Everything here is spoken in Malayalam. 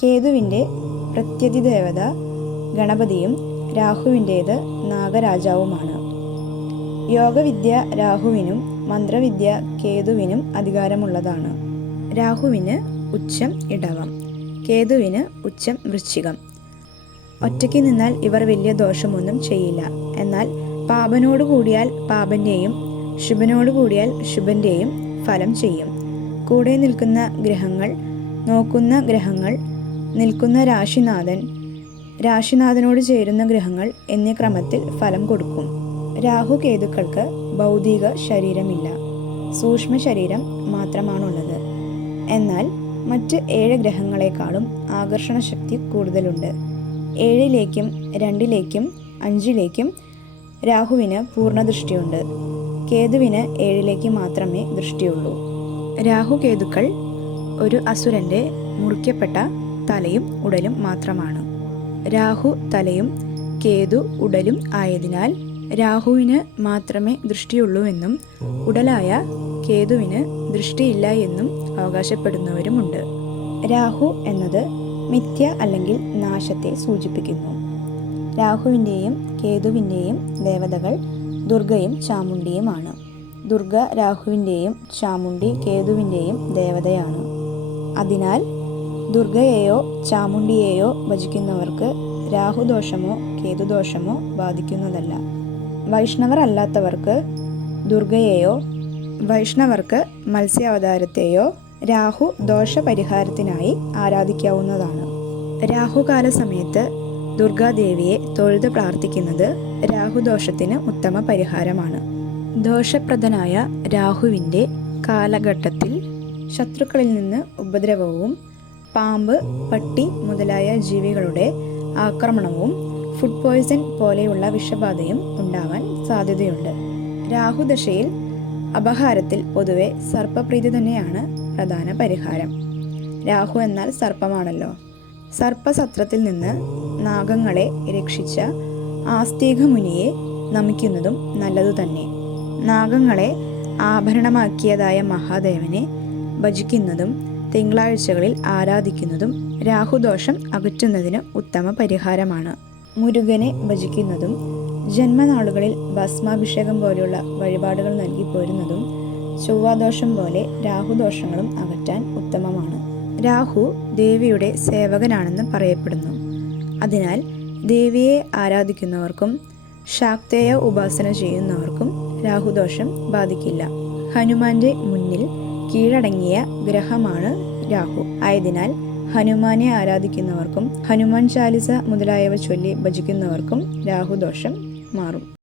കേതുവിൻ്റെ പ്രത്യധിദേവത ഗണപതിയും രാഹുവിൻ്റേത് നാഗരാജാവുമാണ്. യോഗവിദ്യ രാഹുവിനും മന്ത്രവിദ്യ കേതുവിനും അധികാരമുള്ളതാണ്. രാഹുവിന് ഉച്ചം ഇടവം, കേതുവിന് ഉച്ചം വൃശ്ചികം. ഒറ്റയ്ക്ക് നിന്നാൽ ഇവർ വലിയ ദോഷമൊന്നും ചെയ്യില്ല. എന്നാൽ പാപനോട് കൂടിയാൽ പാപൻ്റെയും ശുഭനോട് കൂടിയാൽ ശുഭൻ്റെയും ഫലം ചെയ്യും. കൂടെ നിൽക്കുന്ന ഗ്രഹങ്ങൾ, നോക്കുന്ന ഗ്രഹങ്ങൾ, നിൽക്കുന്ന രാശിനാഥനോട് ചേരുന്ന ഗ്രഹങ്ങൾ എന്നീ ക്രമത്തിൽ ഫലം കൊടുക്കും. രാഹു കേതുക്കൾക്ക് ഭൗതിക ശരീരമില്ല, സൂക്ഷ്മ ശരീരം മാത്രമാണുള്ളത്. എന്നാൽ മറ്റ് 7 ഗ്രഹങ്ങളെക്കാളും ആകർഷണ ശക്തി കൂടുതലുണ്ട്. 7ലേക്കും 2ലേക്കും 5ലേക്കും രാഹുവിന് പൂർണ്ണദൃഷ്ടിയുണ്ട്. കേതുവിന് 7ലേക്ക് മാത്രമേ ദൃഷ്ടിയുള്ളൂ. രാഹുകേതുക്കൾ ഒരു അസുരൻ്റെ മുറിക്കപ്പെട്ട തലയും ഉടലും മാത്രമാണ്. രാഹു തലയും കേതു ഉടലും ആയതിനാൽ രാഹുവിന് മാത്രമേ ദൃഷ്ടിയുള്ളൂവെന്നും ഉടലായ കേതുവിന് ദൃഷ്ടിയില്ല എന്നും അവകാശപ്പെടുന്നവരുമുണ്ട്. രാഹു എന്നത് മിഥ്യ അല്ലെങ്കിൽ നാശത്തെ സൂചിപ്പിക്കുന്നു. രാഹുവിൻ്റെയും കേതുവിൻ്റെയും ദേവതകൾ ദുർഗയും ചാമുണ്ഡിയുമാണ്. ദുർഗ രാഹുവിൻ്റെയും ചാമുണ്ഡി കേതുവിൻ്റെയും ദേവതയാണ്. അതിനാൽ ദുർഗയെയോ ചാമുണ്ഡിയെയോ ഭജിക്കുന്നവർക്ക് രാഹുദോഷമോ കേതുദോഷമോ ബാധിക്കുന്നതല്ല. വൈഷ്ണവർ അല്ലാത്തവർക്ക് വൈഷ്ണവർക്ക് മത്സ്യാവതാരത്തെയോ രാഹു ദോഷപരിഹാരത്തിനായി ആരാധിക്കാവുന്നതാണ്. രാഹുകാല സമയത്ത് ദുർഗാദേവിയെ തൊഴുത് പ്രാർത്ഥിക്കുന്നത് രാഹുദോഷത്തിന് ഉത്തമ പരിഹാരമാണ്. ദോഷപ്രദനായ രാഹുവിൻ്റെ കാലഘട്ടത്തിൽ ശത്രുക്കളിൽ നിന്ന് ഉപദ്രവവും പാമ്പ്, പട്ടി മുതലായ ജീവികളുടെ ആക്രമണവും ഫുഡ് പോയ്സൺ പോലെയുള്ള വിഷബാധയും ഉണ്ടാവാൻ സാധ്യതയുണ്ട്. രാഹുദശയിൽ അപഹാരത്തിൽ പൊതുവെ സർപ്പപ്രീതി തന്നെയാണ് പ്രധാന പരിഹാരം. രാഹു എന്നാൽ സർപ്പമാണല്ലോ. സർപ്പസത്രത്തിൽ നിന്ന് നാഗങ്ങളെ രക്ഷിച്ച ആസ്തിക മുനിയെ നമിക്കുന്നതും നല്ലതു തന്നെ. നാഗങ്ങളെ ആഭരണമാക്കിയതായ മഹാദേവനെ ഭജിക്കുന്നതും തിങ്കളാഴ്ചകളിൽ ആരാധിക്കുന്നതും രാഹുദോഷം അകറ്റുന്നതിന് ഉത്തമ പരിഹാരമാണ്. മുരുകനെ ഭജിക്കുന്നതും ജന്മനാളുകളിൽ ഭസ്മാഭിഷേകം പോലെയുള്ള വഴിപാടുകൾ നൽകി പോരുന്നതും ചൊവ്വാദോഷം പോലെ രാഹുദോഷങ്ങളും അകറ്റാൻ ഉത്തമമാണ്. രാഹു ദേവിയുടെ സേവകനാണെന്ന് പറയപ്പെടുന്നു. അതിനാൽ ദേവിയെ ആരാധിക്കുന്നവർക്കും ശാക്തേയ ഉപാസന ചെയ്യുന്നവർക്കും രാഹുദോഷം ബാധിക്കില്ല. ഹനുമാന്റെ മുന്നിൽ കീഴടങ്ങിയ ഗ്രഹമാണ് രാഹു. ആയതിനാൽ ഹനുമാനെ ആരാധിക്കുന്നവർക്കും ഹനുമാൻ ചാലിസ മുതലായവ ചൊല്ലി ഭജിക്കുന്നവർക്കും രാഹുദോഷം മാറും.